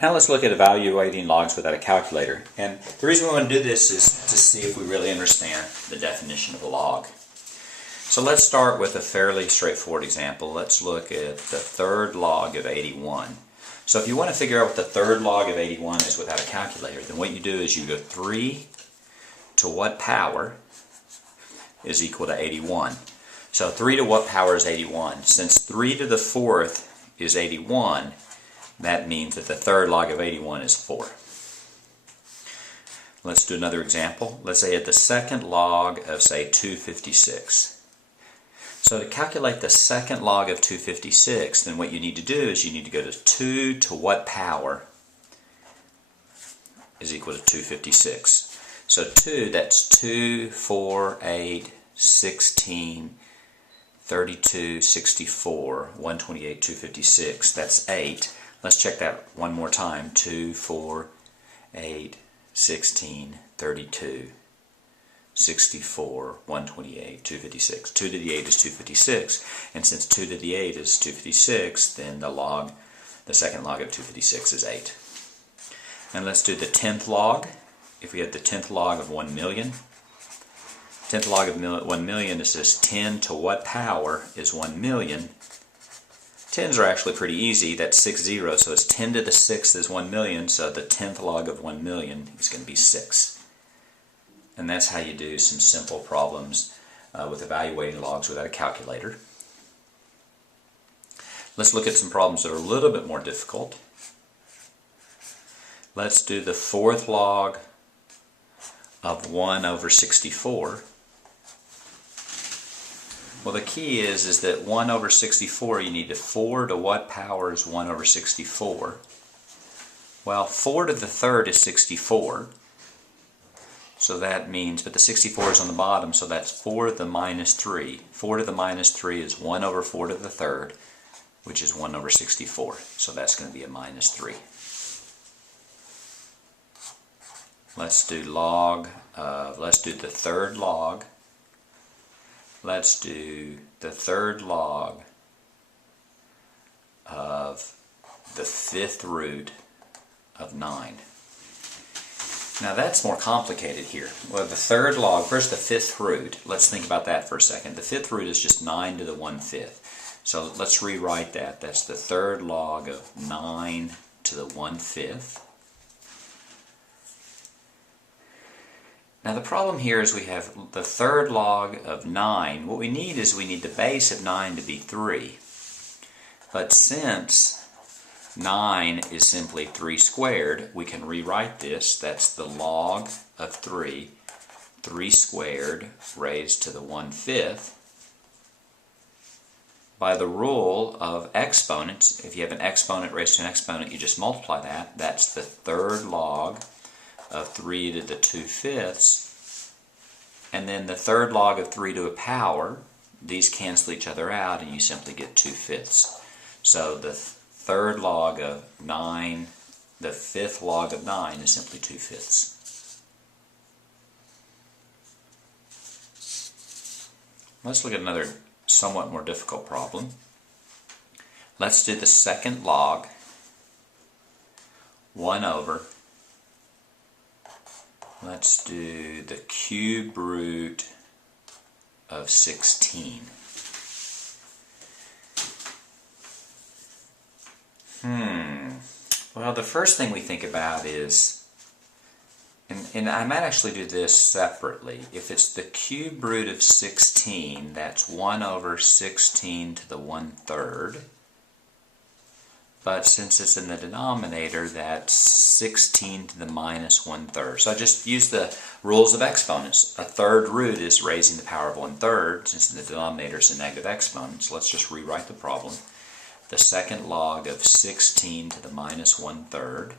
Now let's look at evaluating logs without a calculator. And the reason we want to do this is to see if we really understand the definition of a log. So let's start with a fairly straightforward example. Let's look at the third log of 81. So if you want to figure out what the third log of 81 is without a calculator, then what you do is you go 3 to what power is equal to 81. So 3 to what power is 81? Since 3 to the 4th is 81, that means that the third log of 81 is 4. Let's do another example. Let's say at the second log of, say, 256. So to calculate the second log of 256, then what you need to do is you need to go to 2 to what power is equal to 256. So 2, that's 2, 4, 8, 16, 32, 64, 128, 256. That's 8. Let's check that one more time. 2, 4, 8, 16, 32, 64, 128, 256. 2 to the 8 is 256. And since 2 to the 8 is 256, then the second log of 256 is 8. And let's do the 10th log. If we have the 10th log of 1 million, 10th log of 1 million, it says 10 to what power is 1 million? 10s are actually pretty easy. That's 6 zeros, so it's 10 to the 6th is 1 million, so the 10th log of 1 million is going to be 6. And that's how you do some simple problems with evaluating logs without a calculator. Let's look at some problems that are a little bit more difficult. Let's do the fourth log of 1 over 64. Well, the key is that 1 over 64, you need to 4 to what power is 1 over 64? Well, 4 to the third is 64. So that means, but the 64 is on the bottom, so that's 4 to the minus 3. 4 to the minus 3 is 1 over 4 to the third, which is 1 over 64. So that's going to be a minus 3. Let's do let's do the third log. Let's do the third log of the 5th root of 9. Now that's more complicated here. Well, the third log, first the 5th root. Let's think about that for a second. The 5th root is just 9 to the 1/5. So let's rewrite that. That's the third log of 9 to the 1/5. Now the problem here is we have the third log of 9. What we need is we need the base of 9 to be 3. But since 9 is simply 3 squared, we can rewrite this. That's the log of 3, 3 squared raised to the 1/5. By the rule of exponents, if you have an exponent raised to an exponent, you just multiply that. That's the third log of 3 to the 2/5. And then the third log of 3 to a power, these cancel each other out and you simply get 2/5. So the third log of 9, the 5th log of 9 is simply 2/5. Let's look at another somewhat more difficult problem. Let's do the second log, 1 over. Let's do the cube root of 16. Well, the first thing we think about is, and I might actually do this separately. If it's the cube root of 16, that's 1 over 16 to the 1/3. But since it's in the denominator, that's 16 to the minus 1/3. So I just use the rules of exponents. A third root is raising the power of 1/3, since the denominator is a negative exponent. So let's just rewrite the problem. The second log of 16 to the minus 1/3.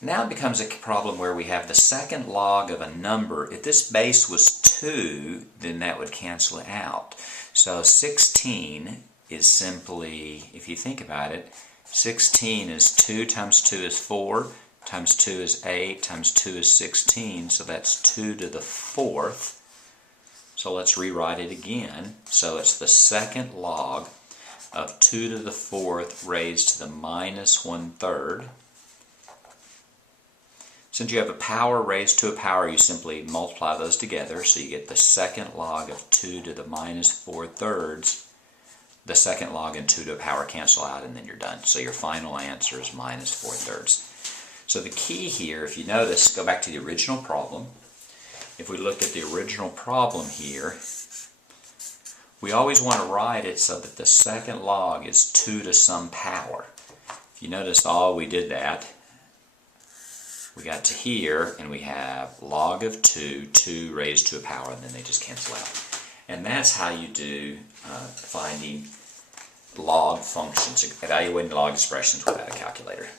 Now it becomes a problem where we have the second log of a number. If this base was 2, then that would cancel it out. So 16 is simply, if you think about it, 16 is 2 times 2 is 4, times 2 is 8, times 2 is 16, so that's 2 to the 4th. So let's rewrite it again. So it's the second log of 2 to the 4th raised to the minus 1/3. Since you have a power raised to a power, you simply multiply those together, so you get the second log of 2 to the minus 4/3. The second log and 2 to the power cancel out, and then you're done. So your final answer is minus 4/3. So the key here, if you notice, go back to the original problem. If we look at the original problem here, we always want to write it so that the second log is 2 to some power. If you notice, we did that. We got to here, and we have log of 2, 2 raised to a power, and then they just cancel out. And that's how you do finding log functions, evaluating log expressions without a calculator.